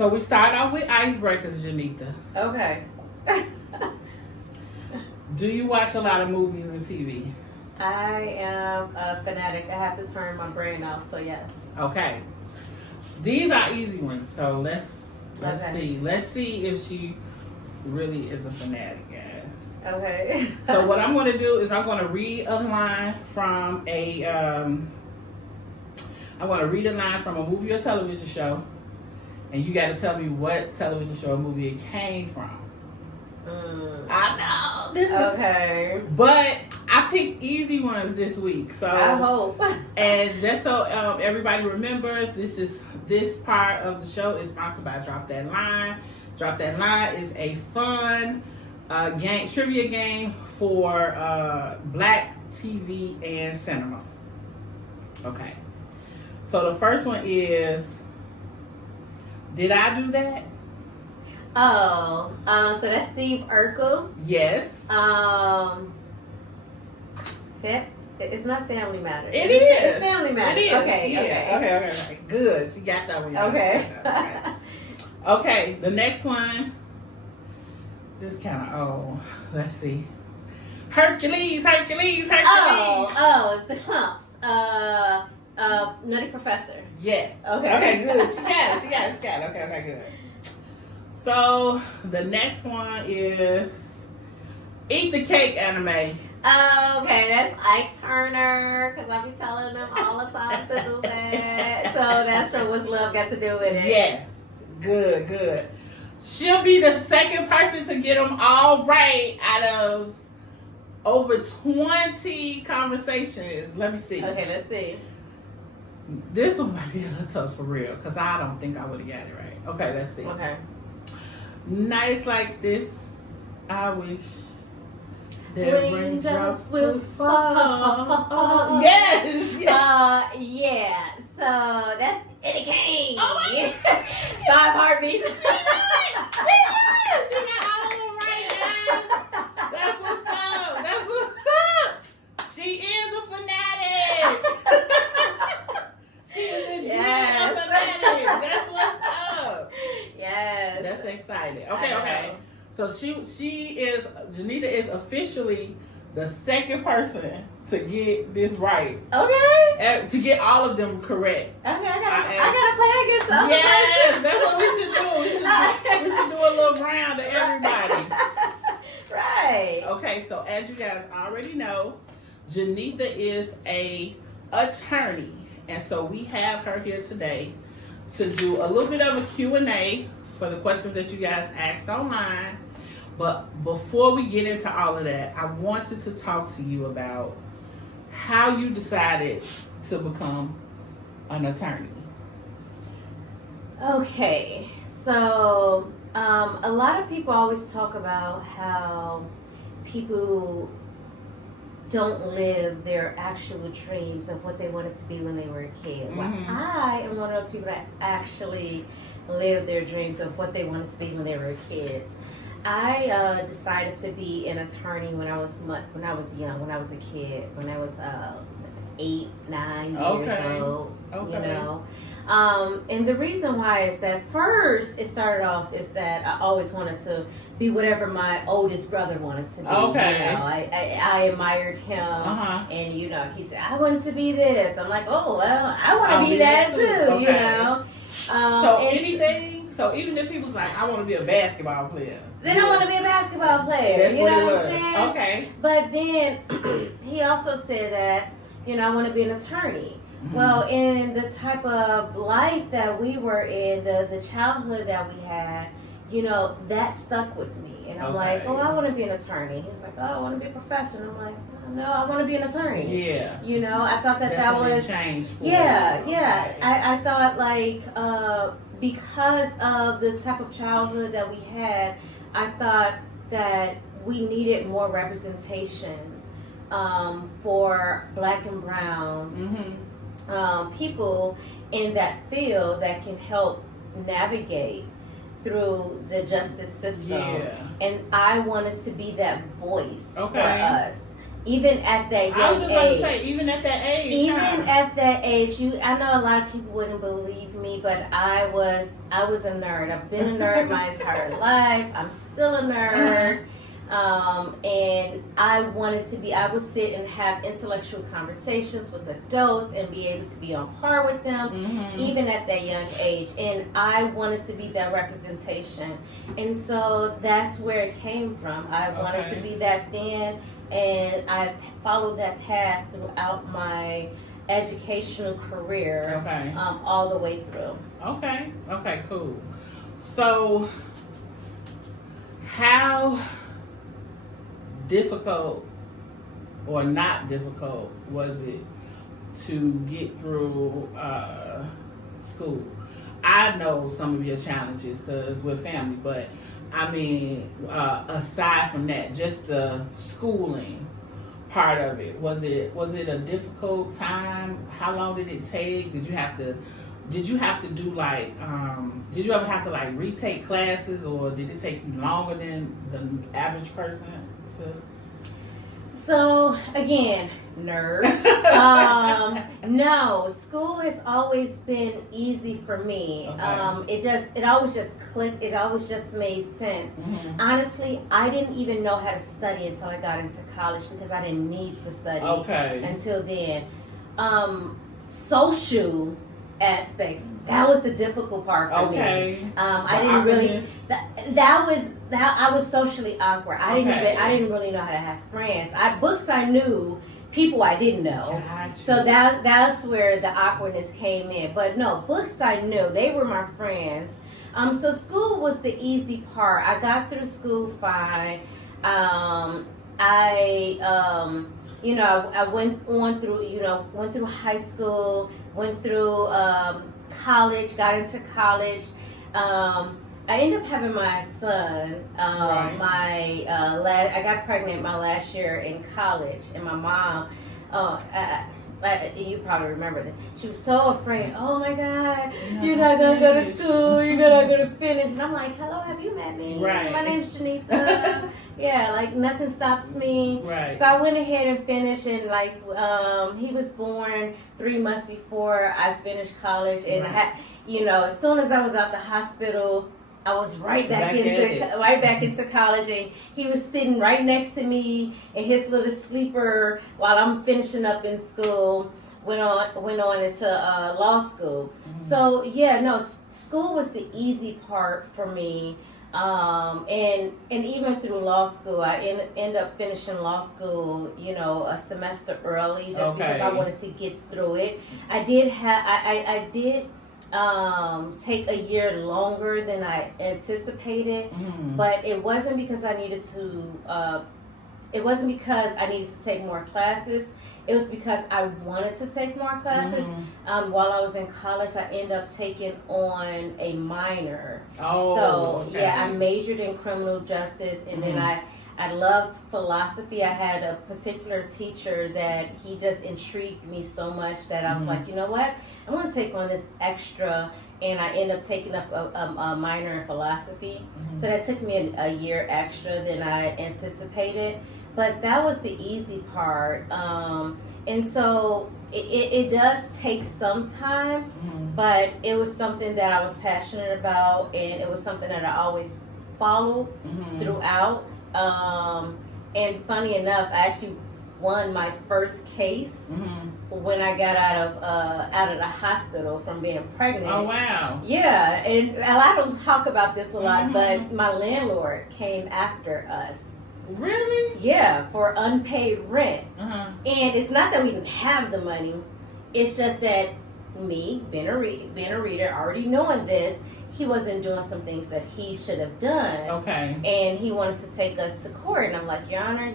So we start off with icebreakers, Juneitha. Okay. Do you watch a lot of movies and TV? I am a fanatic. I have to turn my brain off, so yes. Okay. These are easy ones, so let's Okay. see. Let's see if she really is a fanatic, guys. Okay. So what I'm going to do is I'm going to read a line from a movie or television show, and you got to tell me what television show or movie it came from. I know this is okay, but I picked easy ones this week, so I hope. And just so everybody remembers, this part of the show is sponsored by Drop That Line. Drop That Line is a fun trivia game for Black TV and cinema. Okay, so the first one is, did I do that? Oh, so that's Steve Urkel. Yes. It's not Family Matters. It is. It's Family Matters. It is. Okay, Yeah. okay. Okay. Good. She got that one. Okay. Okay, the next one. This is kind of old. Let's see. Hercules. Oh, it's the Clumps. Nutty Professor. Yes. Okay. Okay, good. She got it. Okay, good. So, the next one is Eat the Cake anime. Okay, that's Ike Turner, because I be telling them all the time to do that. So that's from What's Love Got to Do with It. Yes. Good. She'll be the second person to get them all right out of over 20 conversations. Let me see. Okay, let's see. This one might be a little tough for real, because I don't think I would have got it right. Okay, let's see. Okay. Nights like this, I wish that raindrops would will fall. Yes. Yeah. So that's Eddie Kane. Oh my 5 Heartbeats. She got all of them right, guys. That's what's up. She is a fanatic. She is indeed a fanatic. That's what's up. Yes. That's exciting. Okay. So Juneitha is officially the second person to get this right. Okay. To get all of them correct. Okay, I gotta play against the other Yes, person. that's what we should do. We should do a little round to everybody. Right. Okay, so as you guys already know, Juneitha is a attorney. And so we have her here today to do a little bit of a Q&A for the questions that you guys asked online. But before we get into all of that, I wanted to talk to you about how you decided to become an attorney. Okay, so a lot of people always talk about how people don't live their actual dreams of what they wanted to be when they were a kid. Mm-hmm. Well, I am one of those people that actually live their dreams of what they wanted to be when they were kids. I decided to be an attorney when I was young, when I was a kid, when I was 8, 9 years old. Okay. You know. And the reason why is that first it started off is that I always wanted to be whatever my oldest brother wanted to be. Okay. You know, I admired him, and you know, he said I wanted to be this. I'm like, oh well, I want to be that too. Okay. You know. So even if he was like, I want to be a basketball player. Then I want to be a basketball player. That's you what know it what was. I'm saying? Okay. But then he also said that, you know, I want to be an attorney. Mm-hmm. Well, in the type of life that we were in, the childhood that we had, you know, that stuck with me. And I'm like, oh, I want to be an attorney. He's like, oh, I want to be a professor. And I'm like, no, I want to be an attorney. Yeah. You know, I thought that was changed for yeah. you. Okay. I thought like because of the type of childhood that we had, I thought that we needed more representation for Black and brown people in that field that can help navigate through the justice system. Yeah. And I wanted to be that voice for us. even at that I was young just about to age. say, even at that age. Even huh? at that age, I know a lot of people wouldn't believe me, but I was a nerd. I've been a nerd my entire life. I'm still a nerd. And I would sit and have intellectual conversations with adults and be able to be on par with them, even at that young age. And I wanted to be that representation. And so that's where it came from. I wanted to be that thin, and I've followed that path throughout my educational career, all the way through. Okay, cool. So, how difficult or not difficult was it to get through school? I know some of your challenges because we're family, but I mean, aside from that, just the schooling part of it, was it a difficult time? How long did it take? Did you have to do like did you ever have to like retake classes, or did it take you longer than the average person to? So again, nerd. No, school has always been easy for me. It always just clicked. It always just made sense. Honestly, I didn't even know how to study until I got into college, because I didn't need to study until then. Social aspects, that was the difficult part for me. I didn't really I was socially awkward. I didn't really know how to have friends. Books I knew, people I didn't know. Gotcha. So that's where the awkwardness came in. But no, books I knew, they were my friends. So school was the easy part. I got through school fine. I went through high school, went through college, got into college. I ended up having my son. I got pregnant my last year in college, and my mom, you probably remember that, she was so afraid. Oh my God, you're not gonna go to school. You're not gonna finish. And I'm like, hello, have you met me? Right. My name's Juneitha. Yeah, like nothing stops me. Right. So I went ahead and finished, and he was born 3 months before I finished college, and as soon as I was out the hospital, I was right back into college, and he was sitting right next to me in his little sleeper while I'm finishing up in school. Went on into law school. So school was the easy part for me. And even through law school, I end up finishing law school, a semester early, just because I wanted to get through it. I did take a year longer than I anticipated, but it wasn't because I needed to. It wasn't because I needed to take more classes. It was because I wanted to take more classes. While I was in college, I ended up taking on a minor. I majored in criminal justice, and then I loved philosophy. I had a particular teacher that he just intrigued me so much that I was like, you know what? I'm going to take on this extra, and I ended up taking up a minor in philosophy. So that took me a year extra than I anticipated. But that was the easy part. And so it does take some time, but it was something that I was passionate about, and it was something that I always followed throughout. And funny enough, I actually won my first case when I got out of the hospital from being pregnant. Oh wow! Yeah, and I don't talk about this a lot, but my landlord came after us. Really? Yeah, for unpaid rent. And it's not that we didn't have the money. It's just that me, being a reader, already knowing this, he wasn't doing some things that he should have done. And he wanted to take us to court. And I'm like, Your Honor,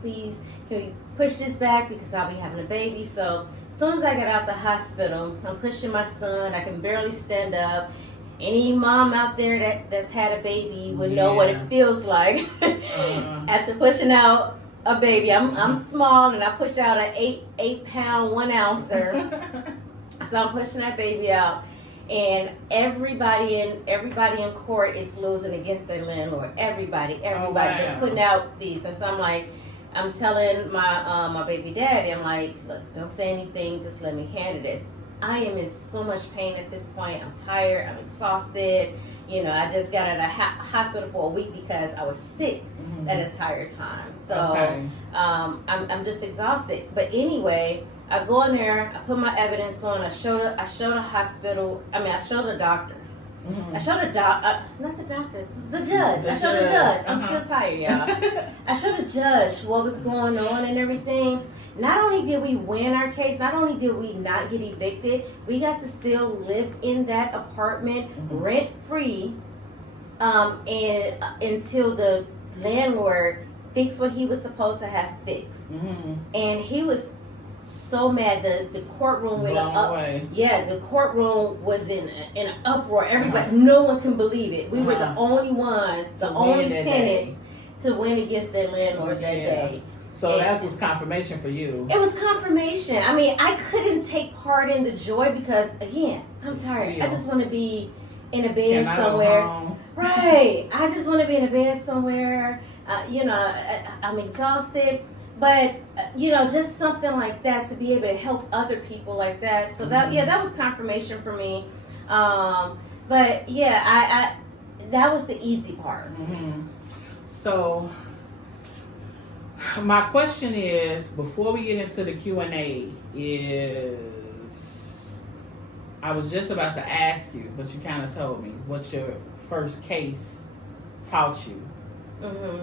please, can we push this back, because I'll be having a baby. So as soon as I get out the hospital, I'm pushing my son. I can barely stand up. Any mom out there that's had a baby would know what it feels like after pushing out a baby. I'm small, and I pushed out an 8 pound 1 ouncer. So I'm pushing that baby out, and everybody in court is losing against their landlord. Everybody. They're putting out these, and so I'm like, I'm telling my baby daddy, I'm like, look, don't say anything, just let me handle this. I am in so much pain at this point. I'm tired. I'm exhausted. You know, I just got out of hospital for a week because I was sick that entire time. So I'm just exhausted. But anyway, I go in there. I put my evidence on. I show the hospital. I show the doctor. I showed not the doctor, the judge. I showed the judge. I'm still tired, y'all. I showed the judge what was going on and everything. Not only did we win our case, not only did we not get evicted, we got to still live in that apartment rent free, and until the landlord fixed what he was supposed to have fixed. And he was so mad. The courtroom went up. Yeah, the courtroom was in an uproar. Everybody, no one can believe it. We were the only ones, the only tenants to win against their landlord that day. So that was confirmation for you. It was confirmation. I mean, I couldn't take part in the joy because, again, I'm tired. I just want to be in a bed somewhere. Right. I just want to be in a bed somewhere. You know, I'm exhausted. But, you know, just something like that, to be able to help other people like that. So that was confirmation for me. But yeah, I that was the easy part. So my question is, before we get into the Q&A, is I was just about to ask you, but you kind of told me what your first case taught you.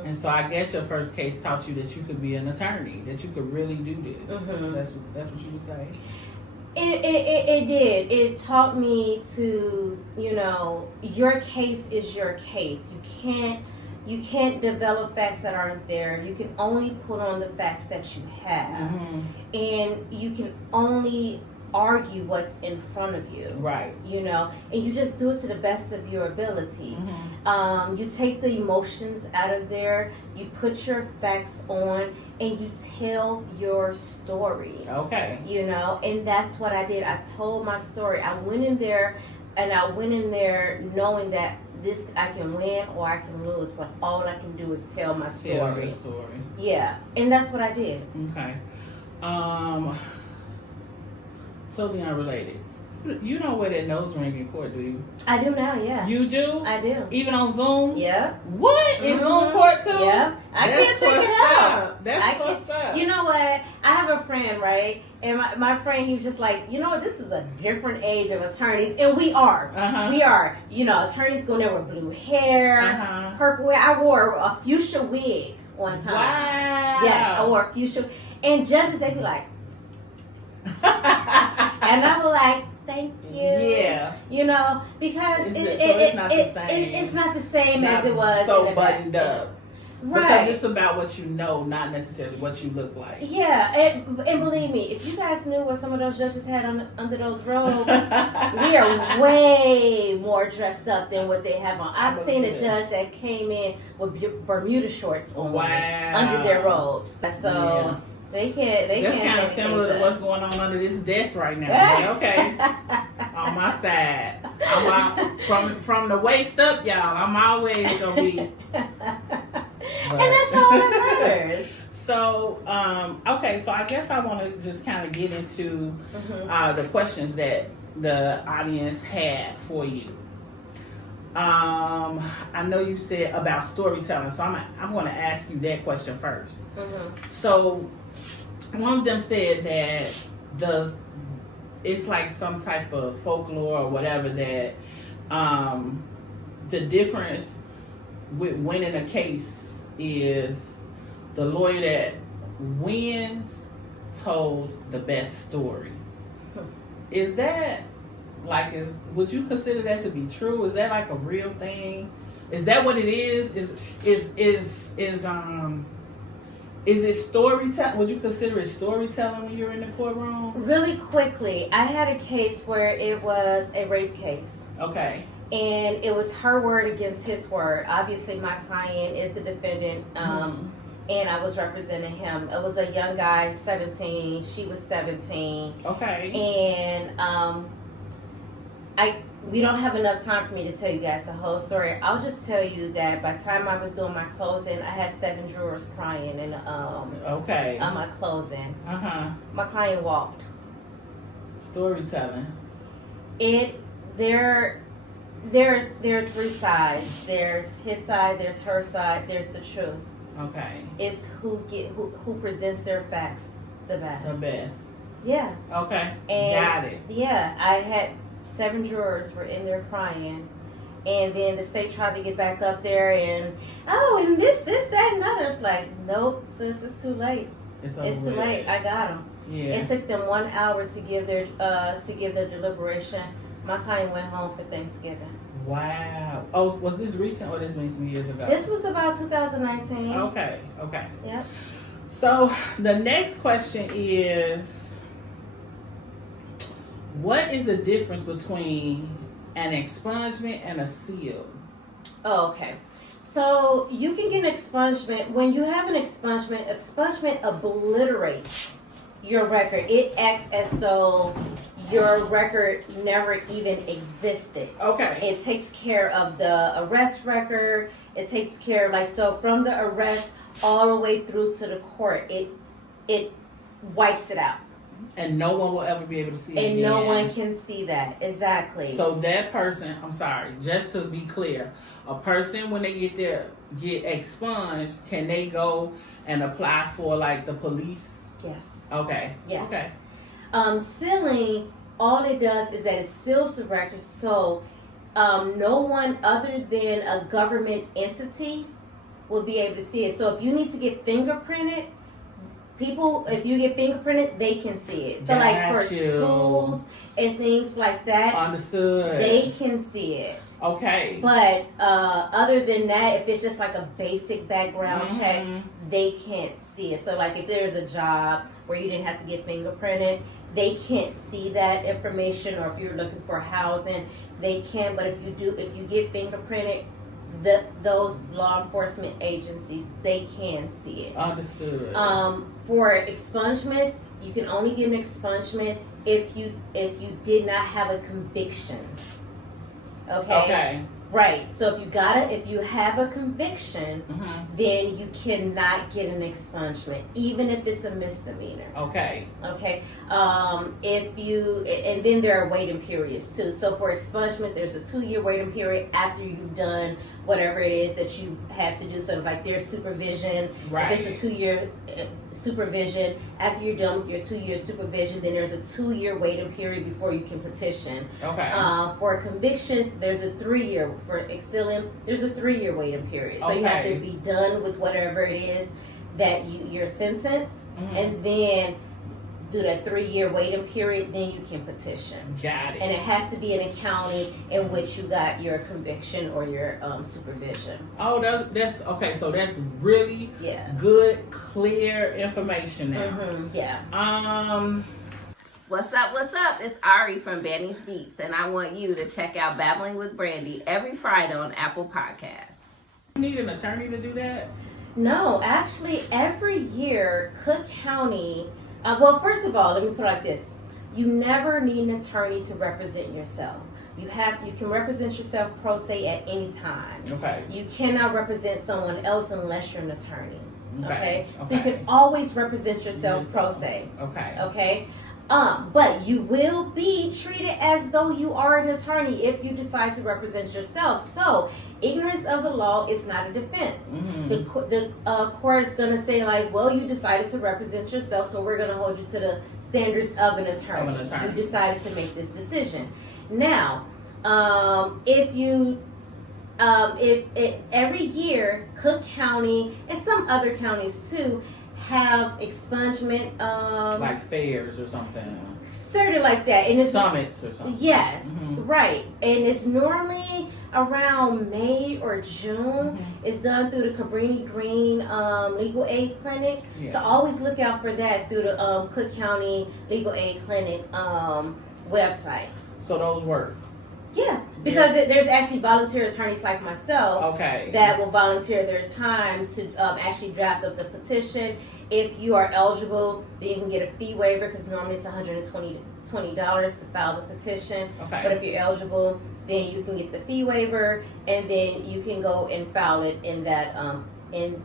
And so I guess your first case taught you that you could be an attorney, that you could really do this. That's what you would say? It did. It taught me to, you know, your case is your case. You can't develop facts that aren't there. You can only put on the facts that you have. And you can only argue what's in front of you. Right. You know, and you just do it to the best of your ability. You take the emotions out of there, you put your facts on, and you tell your story. Okay. You know, and that's what I did. I told my story. I went in there knowing that this, I can win or I can lose, but all I can do is tell my story. Tell your story. Yeah, and that's what I did. Okay. Totally unrelated. You know where that nose ring in court, do you? I do now, yeah. You do? I do. Even on Zoom? Yeah. What? Is Zoom court too? Yeah. I can't take it out. That's what's up. You know what? I have a friend, right? And my friend, he was just like, you know what? This is a different age of attorneys. And we are. We are. You know, attorneys go there with blue hair, purple hair. I wore a fuchsia wig one time. Wow. Yes, I wore a fuchsia. And judges, they be like, and I was like, thank you. Yeah. You know, because it's not the same. It's not the same as it was. So buttoned up. Right. Because it's about what you know, not necessarily what you look like. Yeah. And believe me, if you guys knew what some of those judges had under those robes, we are way more dressed up than what they have on. I've seen a judge that came in with Bermuda shorts on under their robes. So... Yeah. They can't. That's kind of similar to what's going on under this desk right now. Okay, on my side, from the waist up, y'all. I'm always gonna be. And that's all that matters. So, okay. So I guess I want to just kind of get into the questions that the audience had for you. I know you said about storytelling, so I'm going to ask you that question first. So. One of them said that it's like some type of folklore or whatever that the difference with winning a case is the lawyer that wins told the best story. Is that would you consider that to be true? Is that like a real thing? Is that what it is? Is it storytelling? Would you consider it storytelling when you're in the courtroom? Really quickly, I had a case where it was a rape case. Okay. And it was her word against his word. Obviously, my client is the defendant, and I was representing him. It was a young guy, 17. She was 17. Okay. And we don't have enough time for me to tell you guys the whole story. I'll just tell you that by the time I was doing my closing, I had 7 drawers crying in okay. on my closing. Uh-huh. My client walked. Storytelling. There are 3 sides. There's his side, there's her side, there's the truth. Okay. It's who presents their facts the best. The best. Yeah. Okay. And got it. Yeah, I had 7 jurors were in there crying. And then the state tried to get back up there and this, that, and others. Like, nope, sis, it's too late. It's too late. I got them. Yeah. It took them 1 hour to give their deliberation. My client went home for Thanksgiving. Wow. Oh, was this recent or this been some years ago? This was about 2019. Okay. Yep. So the next question is, what is the difference between an expungement and a seal? Oh, okay. So you can get an expungement. When you have an expungement obliterates your record. It acts as though your record never even existed. Okay. It takes care of the arrest record. It takes care, like, so from the arrest all the way through to the court. It wipes it out. And no one will ever be able to see it. And no one can see that. Exactly. So that person, I'm sorry, just to be clear, a person when they get expunged, can they go and apply for like the police? Yes. Okay. Yes. Okay. Sealing, all it does is that it seals the record, so no one other than a government entity will be able to see it. So if you need to get fingerprinted, if you get fingerprinted, they can see it. So like for schools and things like that, understood, they can see it. Okay. But other than that, if it's just like a basic background check, they can't see it. So like if there's a job where you didn't have to get fingerprinted, they can't see that information. Or if you're looking for housing, they can. But if you get fingerprinted, those law enforcement agencies, they can see it. Understood. For expungements, you can only get an expungement if you did not have a conviction. Okay. Right. So if you have a conviction, then you cannot get an expungement, even if it's a misdemeanor. Okay. And then there are waiting periods too. So for expungement, there's a 2-year waiting period after you've done whatever it is that you had to do. So like there's supervision. Right. If it's a 2-year supervision, after you're done with your 2-year supervision, then there's a 2-year waiting period before you can petition. Okay. For convictions, there's a 3-year. For exilium, there's a 3-year waiting period. So you have to be done with whatever it is that you're sentenced, and then do that 3-year waiting period, then you can petition. Got it. And it has to be in a county in which you got your conviction or your supervision. Oh, that's okay. So that's really good, clear information now. Yeah. What's up? It's Ari from Benny's Beats, and I want you to check out Babbling with Brandi every Friday on Apple Podcasts. You need an attorney to do that? No, actually, every year, Cook County. Well, first of all, let me put it like this: you never need an attorney to represent yourself. You can represent yourself pro se at any time. Okay. You cannot represent someone else unless you're an attorney. Okay. So you can always represent yourself pro se. Okay. But you will be treated as though you are an attorney if you decide to represent yourself. So, ignorance of the law is not a defense. The court is going to say, like, well, you decided to represent yourself, so we're going to hold you to the standards of an attorney. You decided to make this decision. Now, if every year, Cook County and some other counties too have expungement, like fairs or something, sort of like that, and it's summits or something. Yes, right, and it's normally around May or June. It's done through the Cabrini Green Legal Aid Clinic. So always look out for that through the Cook County Legal Aid Clinic website. So those work. Yeah, because there's actually volunteer attorneys like myself that will volunteer their time to actually draft up the petition. If you are eligible, then you can get a fee waiver because normally it's $120 to file the petition. But if you're eligible, then you can get the fee waiver, and then you can go and file it in that in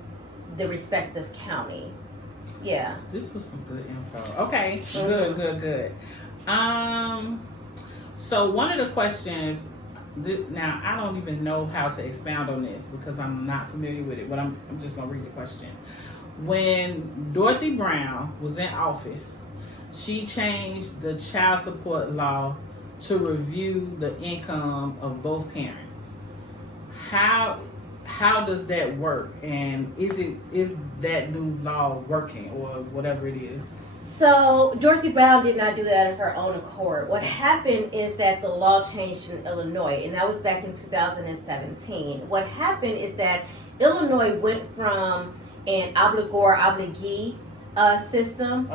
the respective county. Yeah. This was some good info. Okay, good. So one of the questions, now I don't even know how to expound on this because I'm not familiar with it, but I'm just gonna read the question. When Dorothy Brown was in office, she changed the child support law to review the income of both parents. How does that work, and is that new law working, or whatever it is? So Dorothy Brown did not do that of her own accord. What happened is that the law changed in Illinois, and that was back in 2017. What happened is that Illinois went from an obligor-obligee system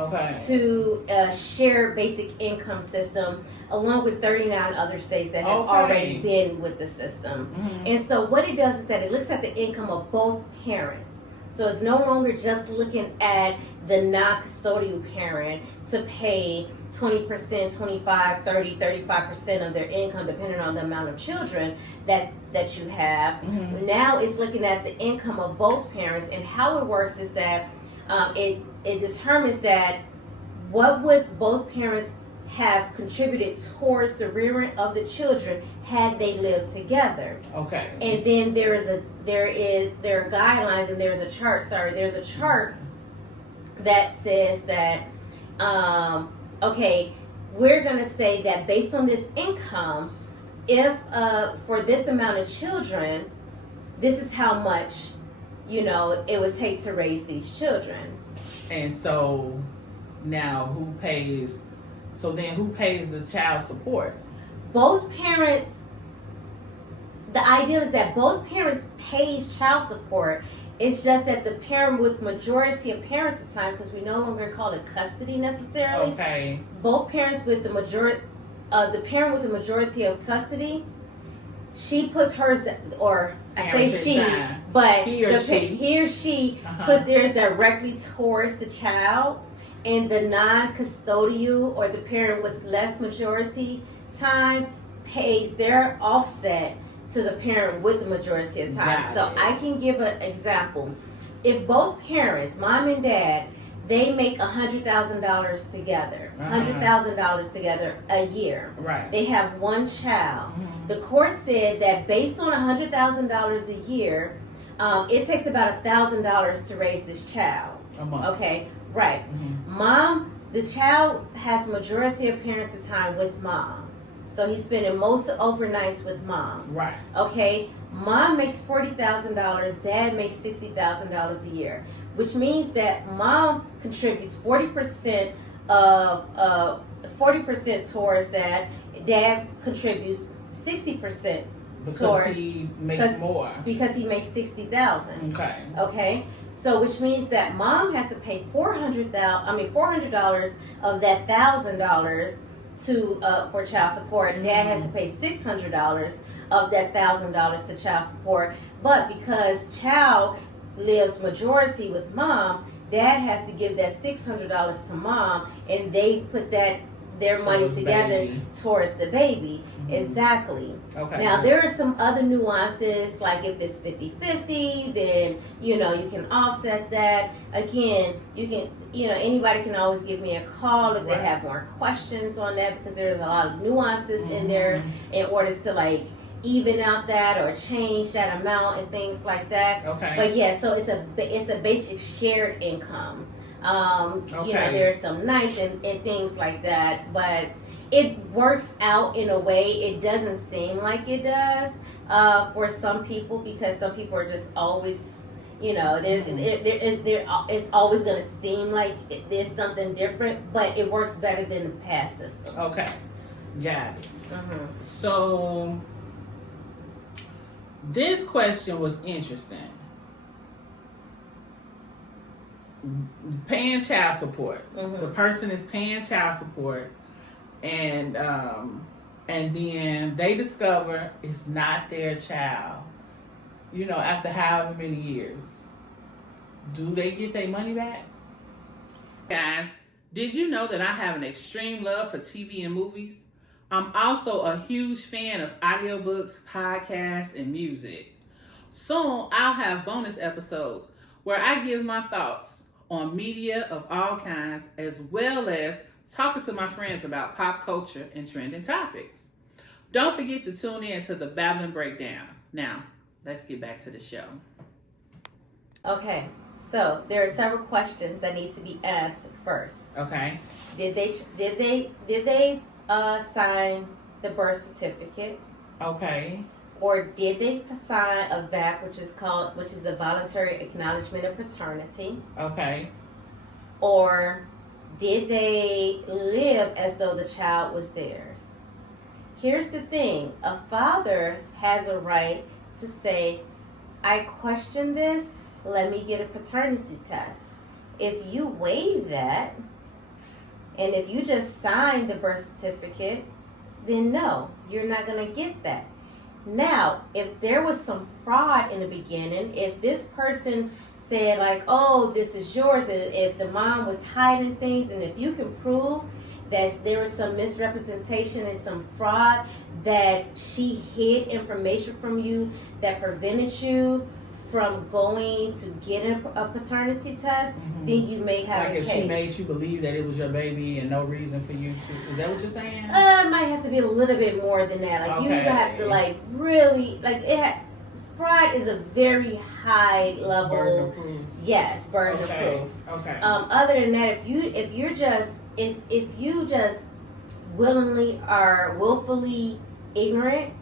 to a shared basic income system, along with 39 other states that have already been with the system. And so what it does is that it looks at the income of both parents. So it's no longer just looking at the non-custodial parent to pay 20%, 25, 30, 35% of their income, depending on the amount of children that you have. Now it's looking at the income of both parents, and how it works is that it determines that what would both parents have contributed towards the rearing of the children had they lived together. Okay. And then there are guidelines, and there's a chart. There's a chart that says that we're going to say that based on this income, if for this amount of children, this is how much it would take to raise these children. And so now who pays? So then who pays the child support? Both parents. The idea is that both parents pays child support. It's just that the parent with majority of parents at the time, because we no longer call it custody necessarily. Okay. Both parents with the majority, the parent with the majority of custody, she puts hers, or I say she, but he or she puts theirs directly towards the child, and the non-custodial, or the parent with less majority time, pays their offset to the parent with the majority of time. So I can give an example. If both parents, mom and dad, they make $100,000 together, $100,000 together a year. Right. They have one child. The court said that based on $100,000 a year, it takes about $1,000 to raise this child. A month. Okay. Right. Mom, the child has majority of parents at time with mom. So he's spending most overnights with mom. Right. Okay. Mom makes $40,000. Dad makes $60,000 a year, which means that mom contributes 40% of 40% towards that. Dad contributes 60% because he makes more. Because he makes $60,000. Okay. Okay. So which means that mom has to pay $400 of that $1,000 for child support, and dad has to pay $600 of that $1,000 to child support. But because child lives majority with mom, dad has to give that $600 to mom, and they put their money together towards the baby. Exactly. Okay. Now there are some other nuances, like if it's 50-50, then you can offset that. Again, you can anybody can always give me a call if they have more questions on that, because there's a lot of nuances in there in order to even out that or change that amount and things like that. Okay. But yeah, so it's a basic shared income. There's some nice and things like that, but it works out in a way. It doesn't seem like it does for some people, because some people are just always, it's always going to seem like there's something different, but it works better than the past system. Okay, got it. So this question was interesting. Paying child support. The person is paying child support, and then they discover it's not their child. After however many years, do they get their money back? Guys, did you know that I have an extreme love for TV and movies? I'm also a huge fan of audiobooks, podcasts, and music. Soon, I'll have bonus episodes where I give my thoughts on media of all kinds, as well as talking to my friends about pop culture and trending topics. Don't forget to tune in to the Babbling Breakdown. Now, let's get back to the show. Okay, so there are several questions that need to be answered first. Okay. Did they sign the birth certificate? Okay. Or did they sign a VAP, which is a voluntary acknowledgement of paternity? Okay. Or did they live as though the child was theirs? Here's the thing. A father has a right to say, I question this, let me get a paternity test. If you waive that, and if you just sign the birth certificate, then no, you're not going to get that. Now, if there was some fraud in the beginning, if this person said like, oh, this is yours, and if the mom was hiding things, and if you can prove that there was some misrepresentation and some fraud, that she hid information from you that prevented you from going to get a paternity test, then you may have like a if case. she made you believe that it was your baby and no reason for you to, is that what you're saying? It might have to be a little bit more than that. Like you have to like really like it. Fraud is a very high level. Burden of proof. Yes, burden of proof. Okay. Other than that, if you just willfully ignorant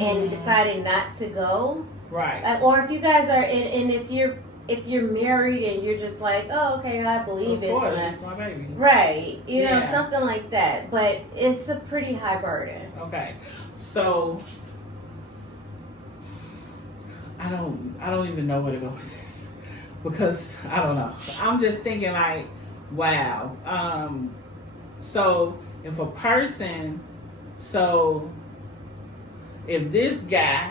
and decided not to go. Right. Or if you guys are, and if you're married and you're just like, oh, okay, I believe of course, it's my baby. Right. You know, something like that. But it's a pretty high burden. Okay. So I don't even know where to go with this, because I don't know. I'm just thinking like, wow. So if a person, if this guy,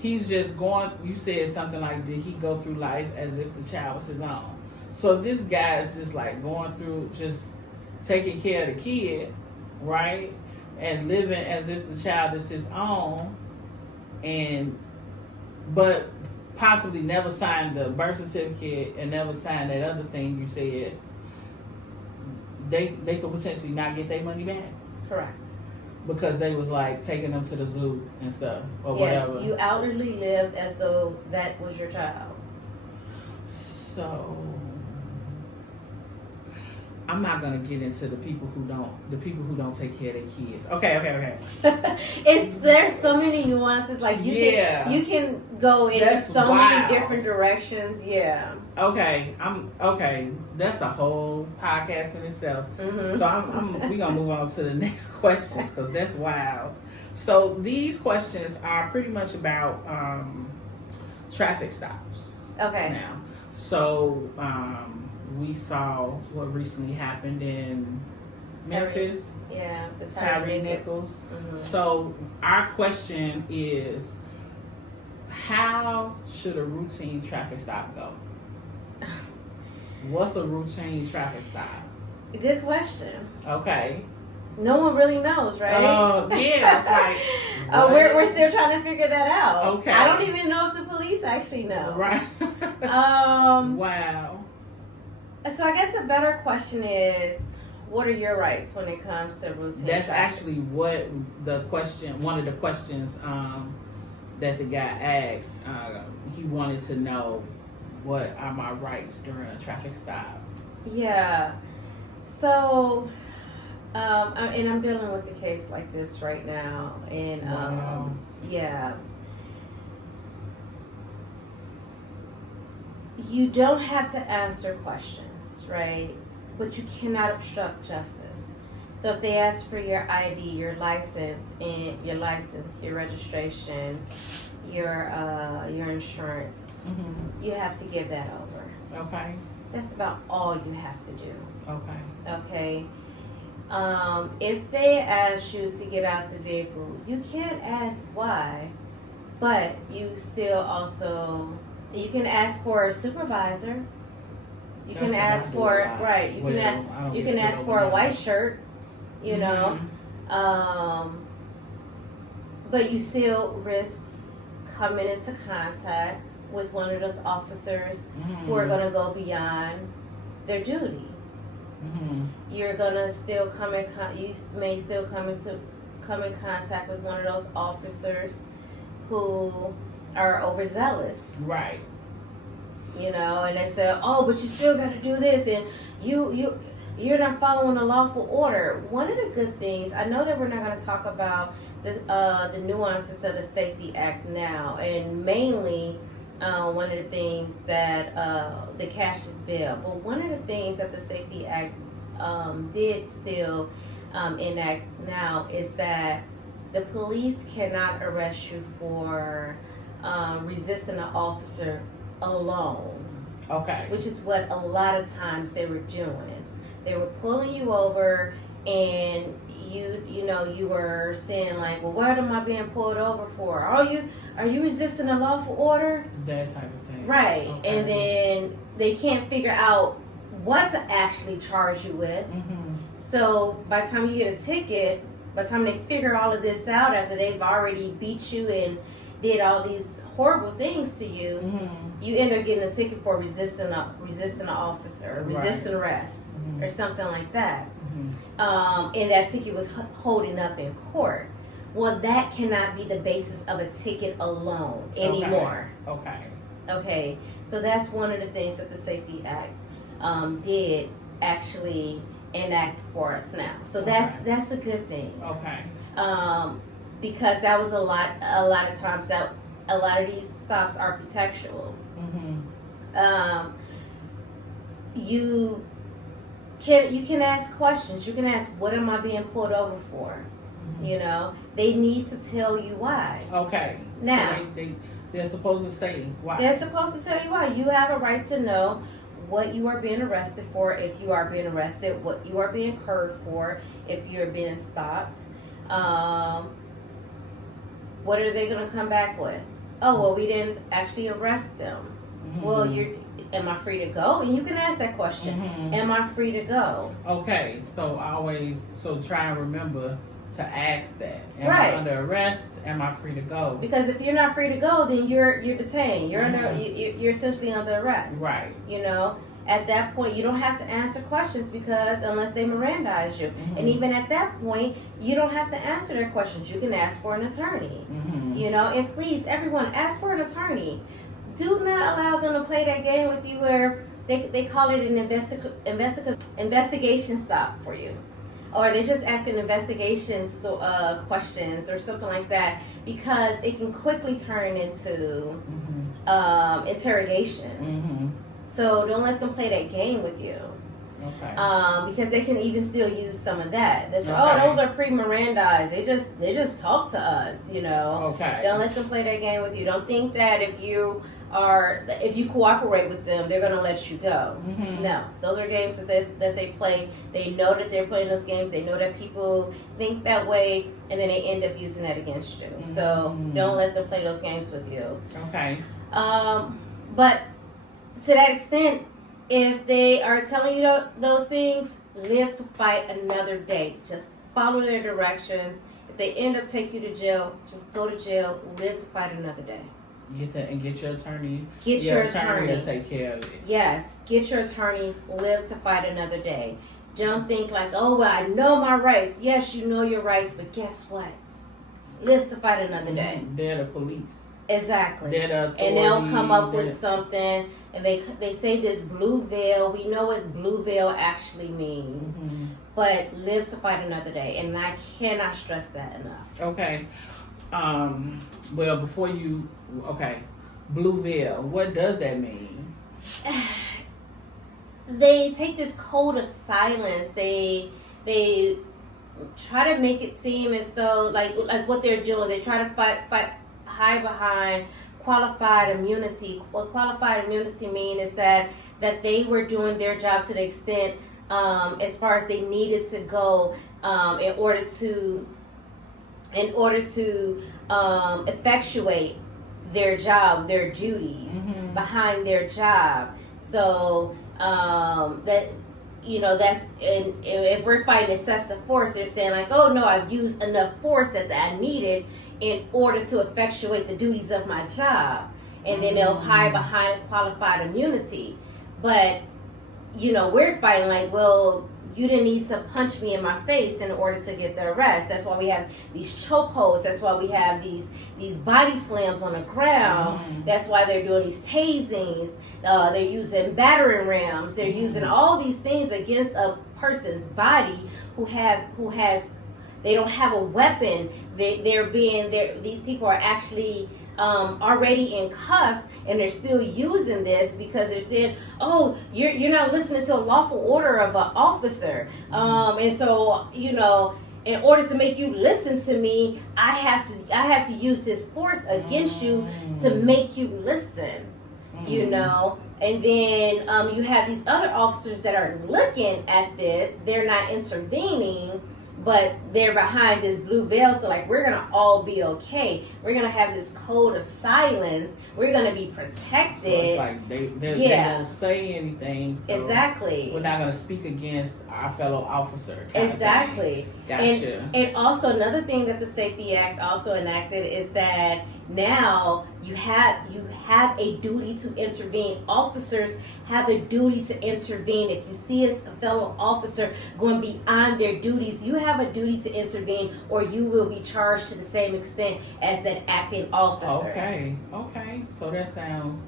he's just going, you said something like, did he go through life as if the child was his own? So this guy is just like going through, just taking care of the kid, right? And living as if the child is his own, but possibly never signed the birth certificate and never signed that other thing you said. They could potentially not get their money back. Correct. Because they was like taking them to the zoo and stuff or yes, whatever. You outwardly lived as though that was your child. So I'm not gonna get into the people who don't take care of their kids. Okay. There's so many nuances. Like you can go in many different directions. Yeah. Okay, that's a whole podcast in itself. So we gonna move on to the next questions, because that's wild. So these questions are pretty much about traffic stops. Okay. Now, so we saw what recently happened in Memphis. Yeah, the Tyree Nichols. So our question is, how should a routine traffic stop go? What's a routine traffic stop? Good question. Okay. No one really knows, right? Yeah, it's like we're still trying to figure that out. Okay. I don't even know if the police actually know. Right. Wow. So I guess the better question is, what are your rights when it comes to routine That's traffic? actually what one of the questions that the guy asked. He wanted to know, what are my rights during a traffic stop? Yeah. So, and I'm dealing with a case like this right now. And, wow. Yeah. You don't have to answer questions, right? But you cannot obstruct justice. So if they ask for your ID, your license, your registration, your insurance, you have to give that over. Okay. That's about all you have to do. Okay. Okay. If they ask you to get out the vehicle, you can't ask why, but you still also, you can ask for a supervisor. You can ask for, right, you can ask for a white shirt, you know. But you still risk coming into contact with one of those officers who are going to go beyond their duty. You're gonna still you may still come in contact with one of those officers who are overzealous. Right. You know, and they say, "Oh, but you still got to do this, and you're not following the lawful order." One of the good things, I know that we're not going to talk about the nuances of the Safety Act now, and mainly one of the things that the cashless bail. But one of the things that the Safety Act did still enact now is that the police cannot arrest you for resisting an officer alone. Okay. Which is what a lot of times they were doing. They were pulling you over, and you were saying like, "Well, what am I being pulled over for? Are you resisting a lawful order?" That type of thing. Right. Okay. And then they can't figure out what to actually charge you with. So by the time you get a ticket, by the time they figure all of this out after they've already beat you and did all these horrible things to you, you end up getting a ticket for resisting an officer, resisting arrest, or something like that. And that ticket was holding up in court. Well, that cannot be the basis of a ticket alone anymore. Okay. So that's one of the things that the Safety Act did actually enact for us now. So that's a good thing. Okay. Because that was a lot of times that a lot of these stops are pretextual. You can ask questions. You can ask, "What am I being pulled over for?" You know, they need to tell you why. Okay. Now so they're supposed to say why. They're supposed to tell you why. You have a right to know what you are being arrested for, if you are being arrested, what you are being curved for, if you're being stopped. What are they going to come back with? "Oh, well, we didn't actually arrest them." Well, am I free to go? And you can ask that question. Am I free to go? Okay, so try and remember to ask that. Am Right. I under arrest? Am I free to go? Because if you're not free to go, then you're detained. You're you're essentially under arrest. Right. You know, at that point, you don't have to answer questions because unless they Mirandize you, and even at that point, you don't have to answer their questions. You can ask for an attorney. You know, and please, everyone, ask for an attorney. Do not allow them to play that game with you where they call it an investigation stop for you. Or they're just asking questions or something like that, because it can quickly turn into interrogation. So don't let them play that game with you. Okay. Because they can even still use some of that. They say, "Oh, those are pre-Mirandized. They just talk to us," you know. Okay. Don't let them play that game with you. Don't think that if you cooperate with them, they're gonna let you go. No, those are games that they play. They know that they're playing those games. They know that people think that way, and then they end up using that against you. So don't let them play those games with you. Okay. But to that extent, if they are telling you those things, live to fight another day. Just follow their directions. If they end up taking you to jail, just go to jail. Live to fight another day. Get your attorney. Get your attorney to take care of it. Yes, get your attorney. Live to fight another day. Don't think like, "Oh, well, I know my rights." Yes, you know your rights, but guess what? Live to fight another day. They're the police. Exactly. They're the authority. And they'll come up with something, and they say this blue veil. We know what blue veil actually means, but live to fight another day, and I cannot stress that enough. Okay. Well, blue veil. What does that mean? They take this code of silence. They try to make it seem as though like what they're doing. They try to hide behind qualified immunity. What qualified immunity means is that they were doing their job to the extent as far as they needed to go in order to effectuate their job, their duties behind their job. So that that's, and if we're fighting excessive force, they're saying like, oh no, I've used enough force that I needed in order to effectuate the duties of my job. And then they'll hide behind qualified immunity. But, we're fighting like, well, you didn't need to punch me in my face in order to get the arrest. That's why we have these chokeholds. That's why we have these body slams on the ground. That's why they're doing these tasings. They're using battering rams. They're using all these things against a person's body who they don't have a weapon. These people are actually already in cuffs, and they're still using this because they're saying, oh, you're not listening to a lawful order of an officer. And so, in order to make you listen to me, I have to use this force against you to make you listen, And then you have these other officers that are looking at this. They're not intervening, but they're behind this blue veil. So like, we're going to all be okay. We're going to have this code of silence. We're going to be protected. So it's like they don't say anything. So exactly. We're not going to speak against our fellow officer. Exactly. Gotcha. And also another thing that the Safety Act also enacted is that now you have a duty to intervene. Officers have a duty to intervene. If you see a fellow officer going beyond their duties, you have a duty to intervene, or you will be charged to the same extent as that acting officer. Okay. So that sounds...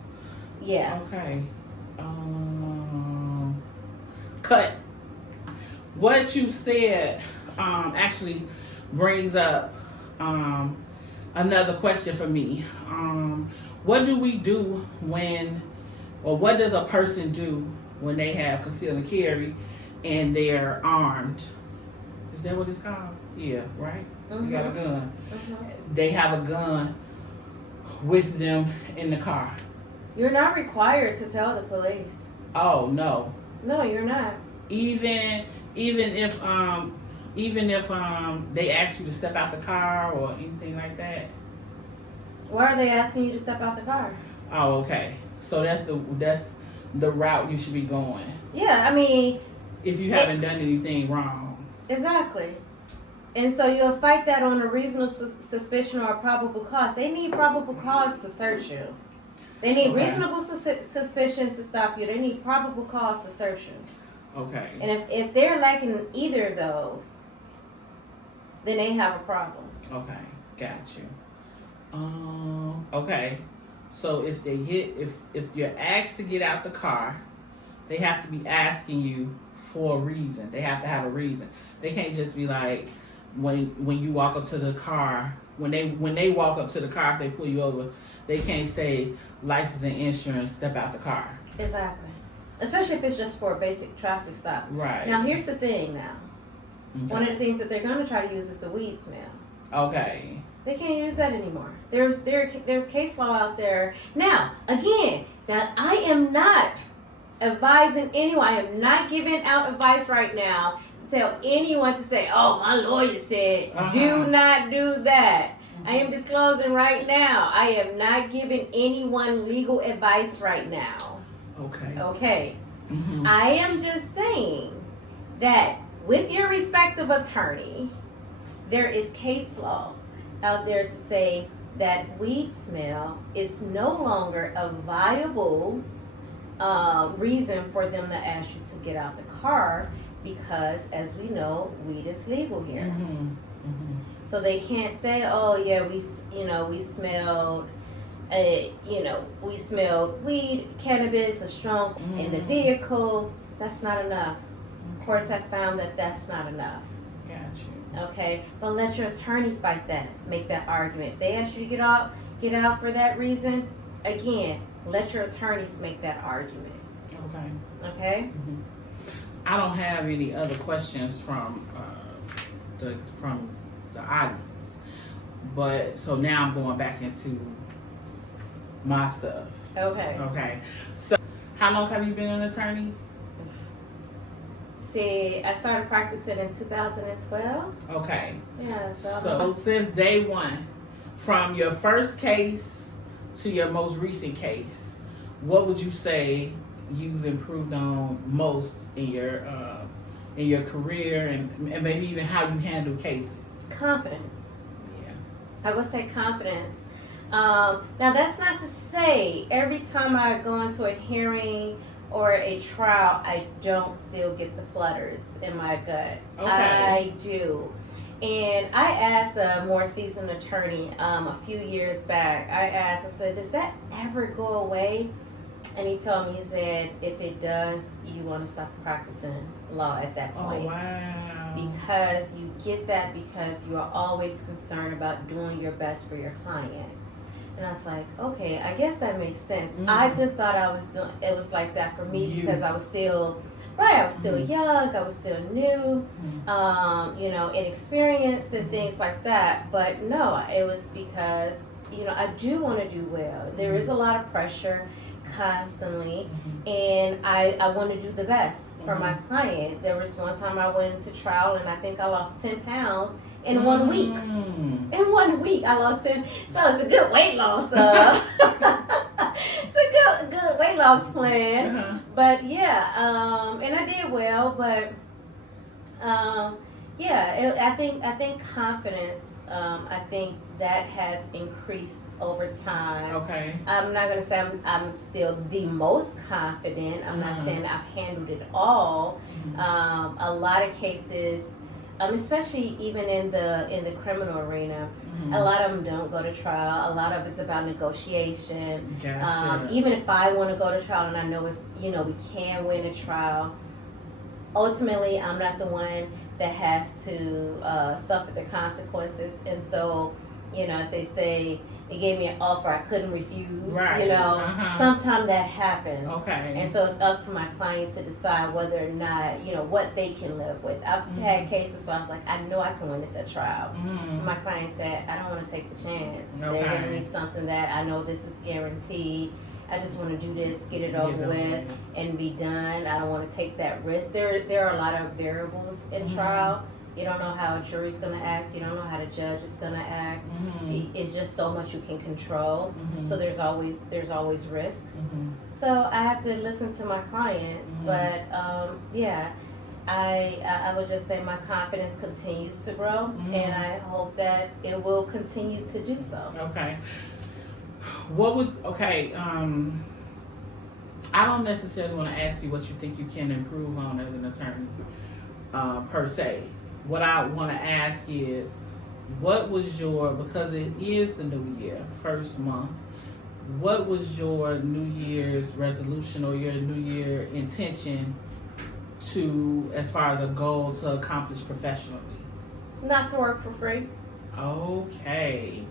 Yeah. Okay. Cut. What you said actually brings up another question for me. What do we do what does a person do when they have concealed and carry and they're armed? Is that what it's called? Yeah, right? You got a gun. They have a gun with them in the car. You're not required to tell the police. Oh, no. No, you're not. Even if they ask you to step out the car or anything like that. Why are they asking you to step out the car? Oh, okay. So that's the route you should be going. Yeah, I mean, if you haven't done anything wrong. Exactly. And so you'll fight that on a reasonable suspicion or a probable cause. They need probable cause to search you. They need reasonable suspicion to stop you. They need probable cause to search you. Okay. And if they're lacking either of those, then they have a problem. Okay, got you. Okay. So if you're asked to get out the car, they have to be asking you for a reason. They have to have a reason. They can't just be like, when you walk up to the car, when they walk up to the car, if they pull you over, they can't say license and insurance, step out the car. Exactly. Especially if it's just for a basic traffic stop. Right. Now here's the thing now. Okay. One of the things that they're going to try to use is the weed smell. Okay. They can't use that anymore. There's case law out there. Now, again, I am not advising anyone. I am not giving out advice right now to tell anyone to say, oh, my lawyer said, do not do that. I am disclosing right now. I am not giving anyone legal advice right now. Okay. I am just saying that with your respective attorney, there is case law out there to say that weed smell is no longer a viable reason for them to ask you to get out the car, because as we know, weed is legal here. So they can't say, oh yeah, we smelled weed, cannabis, a strong in the vehicle. That's not enough. Courts have found that that's not enough. Gotcha. Okay, but let your attorney fight that, make that argument. If they ask you to get out for that reason, again, let your attorneys make that argument. Okay? I don't have any other questions from the audience, but so now I'm going back into my stuff. Okay. So, how long have you been an attorney? See, I started practicing in 2012. Okay. Yeah. So since day one, from your first case to your most recent case, what would you say you've improved on most in your career, and maybe even how you handle cases? Confidence. Yeah. I would say confidence. Now, that's not to say every time I go into a hearing or a trial, I don't still get the flutters in my gut. Okay. I do. And I asked a more seasoned attorney a few years back, I said, does that ever go away? And he told me, he said, if it does, you want to stop practicing law at that point. Oh, wow. Because you get that because you are always concerned about doing your best for your client. And I was like, okay, I guess that makes sense. I just thought it was like that for me because I was still, I was still young, I was still new, inexperienced and things like that. But no, it was because, I do want to do well. There is a lot of pressure constantly, and I want to do the best for my client. There was one time I went into trial and I think I lost 10 pounds in 1 week. In 1 week, I lost 10. So it's a good weight loss. It's a good weight loss plan. But yeah, and I did well. But I think confidence. I think that has increased over time. Okay. I'm not gonna say I'm still the most confident. I'm not saying I've handled it all. A lot of cases, especially even in the criminal arena, a lot of them don't go to trial. A lot of it's about negotiation. Gotcha. Even if I want to go to trial and I know it's we can win a trial, ultimately I'm not the one that has to suffer the consequences. And so, as they say, they gave me an offer I couldn't refuse. Right. Sometimes that happens. Okay. And so it's up to my clients to decide whether or not, what they can live with. I've had cases where I was like, I know I can win this at trial. My client said, I don't want to take the chance. Okay. They're giving me something that I know this is guaranteed. I just want to do this, get it over with, and be done. I don't want to take that risk. There are a lot of variables in trial. You don't know how a jury's going to act. You don't know how the judge is going to act. It's just so much you can control. So there's always risk. So I have to listen to my clients. But I would just say my confidence continues to grow, and I hope that it will continue to do so. Okay. I don't necessarily want to ask you what you think you can improve on as an attorney, per se. What I want to ask is, what was because it is the new year, first month, what was your New Year's resolution or your New Year intention as far as a goal to accomplish professionally? Not to work for free. Okay.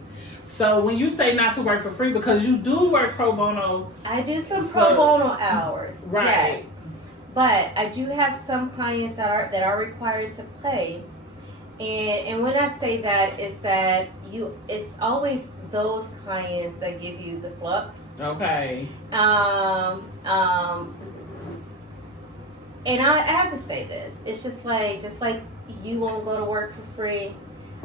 So when you say not to work for free, because you do work pro bono. I do some pro bono hours. Right. Yes. But I do have some clients that are required to pay. And when I say that, it's always those clients that give you the flux. Okay. And I have to say this. It's just like you won't go to work for free.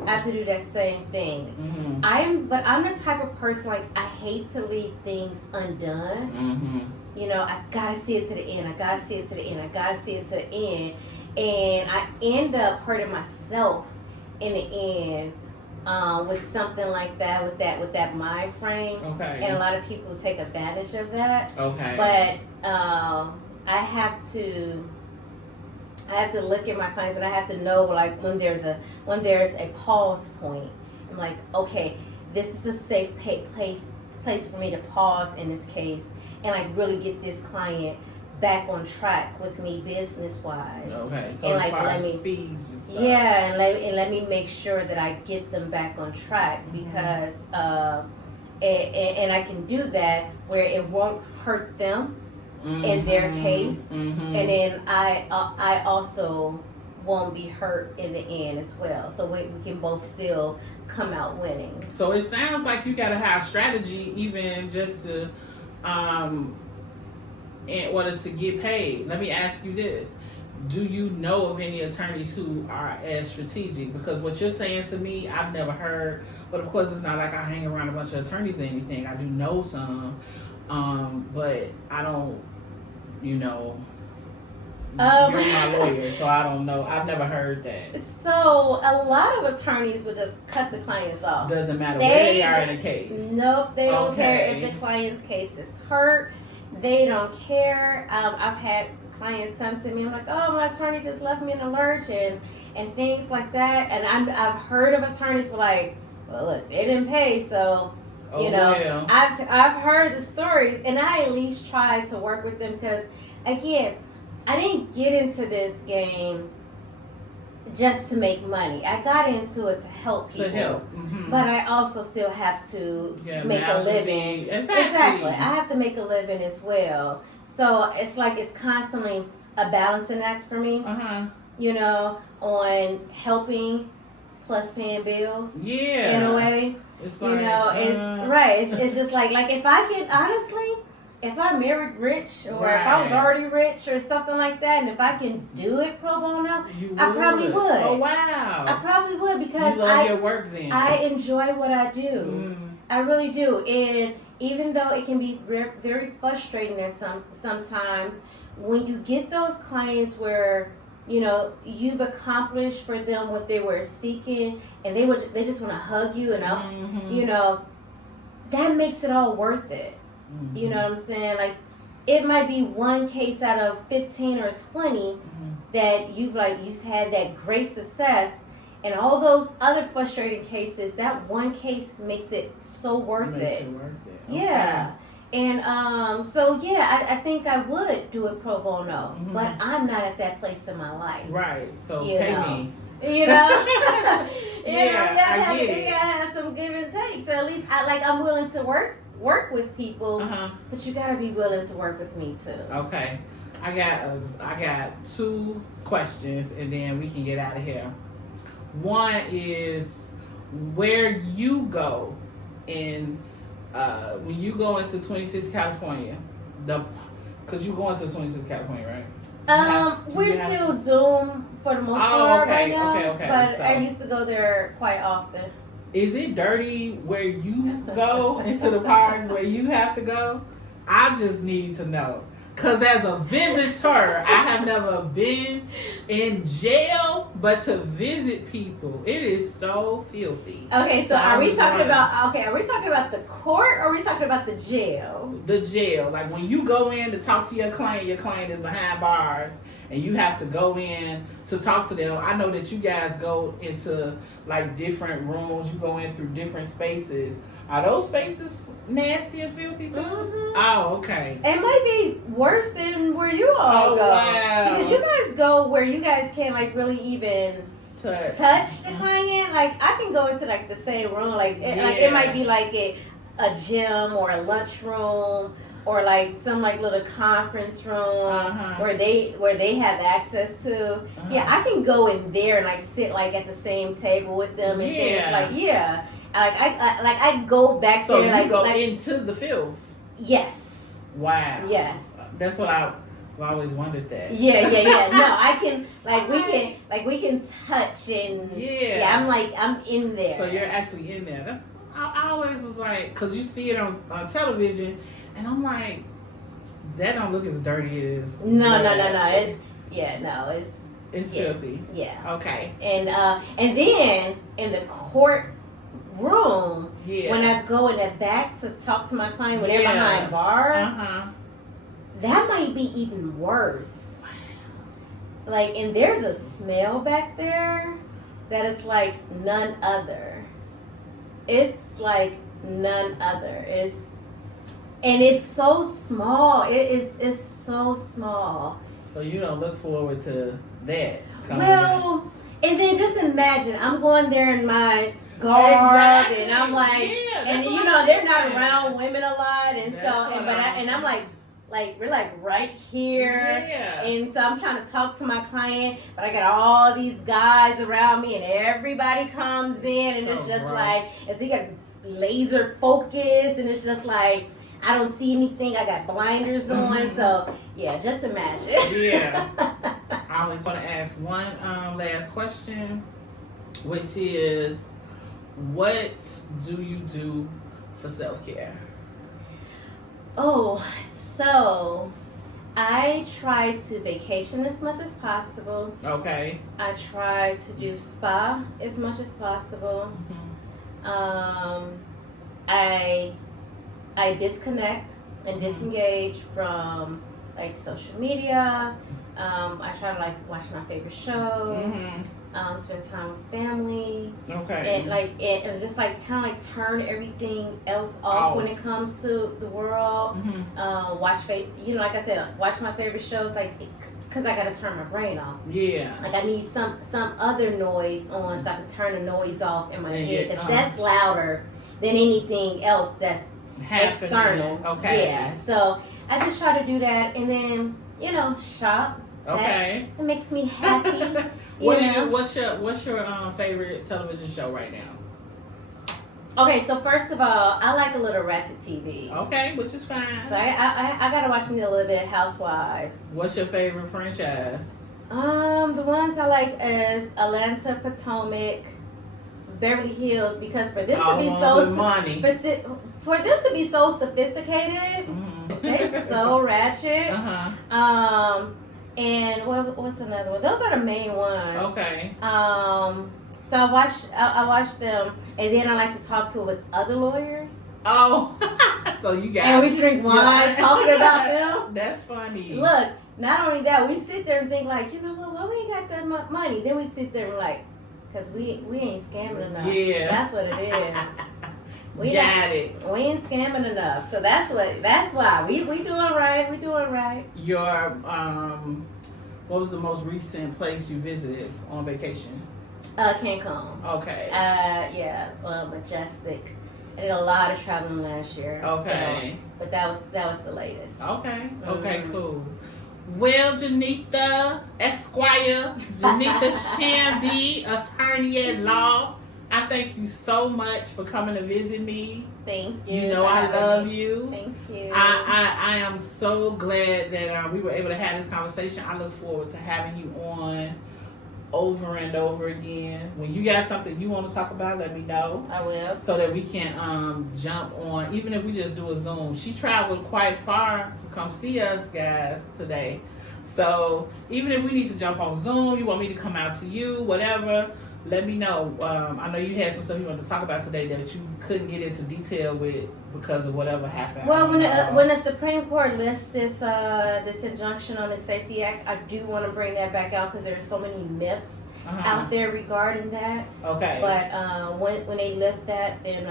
I have to do that same thing. I'm the type of person, I hate to leave things undone. I gotta see it to the end. I gotta see it to the end. And I end up hurting myself in the end with something like that, with that mind frame. Okay. And a lot of people take advantage of that. Okay. But I have to look at my clients, and I have to know when there's a pause point. I'm like, okay, this is a safe place for me to pause in this case, and really get this client back on track with me business wise. Okay. So and as far let as me fees and stuff. yeah, and let me make sure that I get them back on track, because and I can do that where it won't hurt them in their case, and then I also won't be hurt in the end as well. So we can both still come out winning. So it sounds like you got to have strategy, even just to in order to get paid. Let me ask you this. Do you know of any attorneys who are as strategic? Because what you're saying to me, I've never heard, but of course it's not like I hang around a bunch of attorneys or anything. I do know some, but I don't you know, Um, you're my lawyer, so I don't know. I've never heard that. So a lot of attorneys would just cut the clients off. Doesn't matter where they are in a case. Nope, they don't Okay. care if the client's case is hurt. They don't care. I've had clients come to me. I'm like, oh, my attorney just left me in a lurch and things like that. And I've heard of attorneys who are like, well, look, they didn't pay, so you know. Well. I've heard the stories, and I at least try to work with them because, again, I didn't get into this game just to make money. I got into it to help people. To help. Mm-hmm. But I also still have to make a living. Exactly. I have to make a living as well. So it's like it's constantly a balancing act for me. Uh-huh. You know, on helping plus paying bills. Yeah. In a way. It's You like, know, and right. It's just like if I get honestly, if I married rich or if I was already rich or something like that, and if I can do it pro bono, I probably would. Oh wow! I probably would because you love your work then. I enjoy what I do. Mm. I really do, and even though it can be very frustrating at sometimes, when you get those clients where you know you've accomplished for them what they were seeking, and they just want to hug you, and you know, that makes it all worth it. Mm-hmm. You know what I'm saying? Like, it might be one case out of 15 or 20 that you've had that great success, and all those other frustrating cases, that one case makes it so worth it. Okay. Yeah. And so yeah, I think I would do it pro bono, but I'm not at that place in my life. Right. So You pay know. me. You know, Yeah, I get it. You gotta have some give and take. So at least I'm willing to work with people, but you gotta be willing to work with me too. Okay. I got 2 questions, and then we can get out of here. One is where you go in when you go into 26 California, because you go into 26 California, right? We're still Zoom for the most part right now, okay. but So, I used to go there quite often. is it dirty where you go into the parts where you have to go? I just need to know. Because as a visitor, I have never been in jail, but to visit people, it is so filthy. Okay, so are we talking about the court, or are we talking about the jail? The jail. Like when you go in to talk to your client is behind bars, and you have to go in to talk to them. I know that you guys go into like different rooms, you go in through different spaces. Are those spaces nasty and filthy too? Oh, okay. It might be worse than where you all go. Wow. Because you guys go where you guys can't like really even touch the client. Like I can go into like the same room. Like it might be like a gym or a lunch room or like some like little conference room where they have access to. Yeah, I can go in there and like sit like at the same table with them and things like I go back so there. So you go into the filth. Yes. Wow. Yes. That's what I've always wondered that. Yeah. No, I can we can touch and I'm in there. So you're actually in there. That's I always was like, because you see it on television, and I'm like, that don't look as dirty as. No. It's filthy. Yeah. Okay. And then in the court room, when I go in the back to talk to my client when they're behind bars, that might be even worse. Like, and there's a smell back there that is like none other. It's like none other. It's so small. It's so small. So you don't look forward to that. Well, and then just imagine I'm going there in my garb, and I'm like, and you know they're not around women a lot, and I'm like we're like right here, and so I'm trying to talk to my client, but I got all these guys around me, and everybody comes in, and it's just like, and so you got laser focus, and it's just like I don't see anything. I got blinders on, so yeah, just imagine. Yeah. I always want to ask one last question, which is, what do you do for self-care? Oh, so I try to vacation as much as possible. Okay. I try to do spa as much as possible. I disconnect and disengage from like social media. I try to like watch my favorite shows. Spend time with family. Okay. And just like kind of like turn everything else off when it comes to the world. Watch like I said, watch my favorite shows like because I gotta turn my brain off. Yeah. Like I need some other noise on so I can turn the noise off in my head because that's louder than anything else that's external. Okay. Yeah. So I just try to do that and then shop. Okay. It makes me happy. What's your favorite television show right now? Okay, so first of all, I like a little ratchet TV. Okay, which is fine. So I gotta watch me a little bit of Housewives. What's your favorite franchise? The ones I like is Atlanta, Potomac, Beverly Hills because for them to be for them to be so sophisticated, they're so ratchet. And what's another one? Those are the main ones. Okay. So I watch them, and then I like to talk with other lawyers. Oh, so you got. And we drink wine talking about them. That's funny. Look, not only that, we sit there and think like, you know what? Why we ain't got that money? Then we sit there and like, cause we ain't scamming enough. Yeah, that's what it is. We ain't scamming enough, so that's why we doing right. We doing right. Your what was the most recent place you visited on vacation? Cancun. Okay. Yeah. Majestic. I did a lot of traveling last year. Okay. So, but that was the latest. Okay. Okay. Cool. Well, Juneitha, Esquire, Juneitha Shambee, attorney at law. I thank you so much for coming to visit me. Thank you. You know I love you. Thank you. I am so glad that we were able to have this conversation. I look forward to having you on over and over again. When you got something you want to talk about, let me know. I will. So that we can jump on, even if we just do a Zoom. She traveled quite far to come see us guys today. So even if we need to jump on Zoom, you want me to come out to you, whatever, let me know. I know you had some stuff you wanted to talk about today that you couldn't get into detail with because of whatever happened. Well, when the Supreme Court lifts this injunction on the Safety Act, I do want to bring that back out because there are so many myths out there regarding that. Okay. But when they lift that, then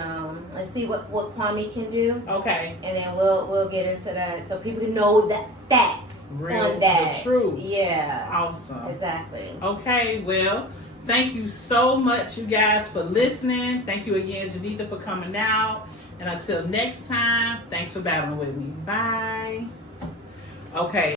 let's see what Kwame can do. Okay. And then we'll get into that so people can know that facts on that. The truth. Yeah. Awesome. Exactly. Okay. Well. Thank you so much, you guys, for listening. Thank you again, Juneitha, for coming out. And until next time, thanks for battling with me. Bye. Okay.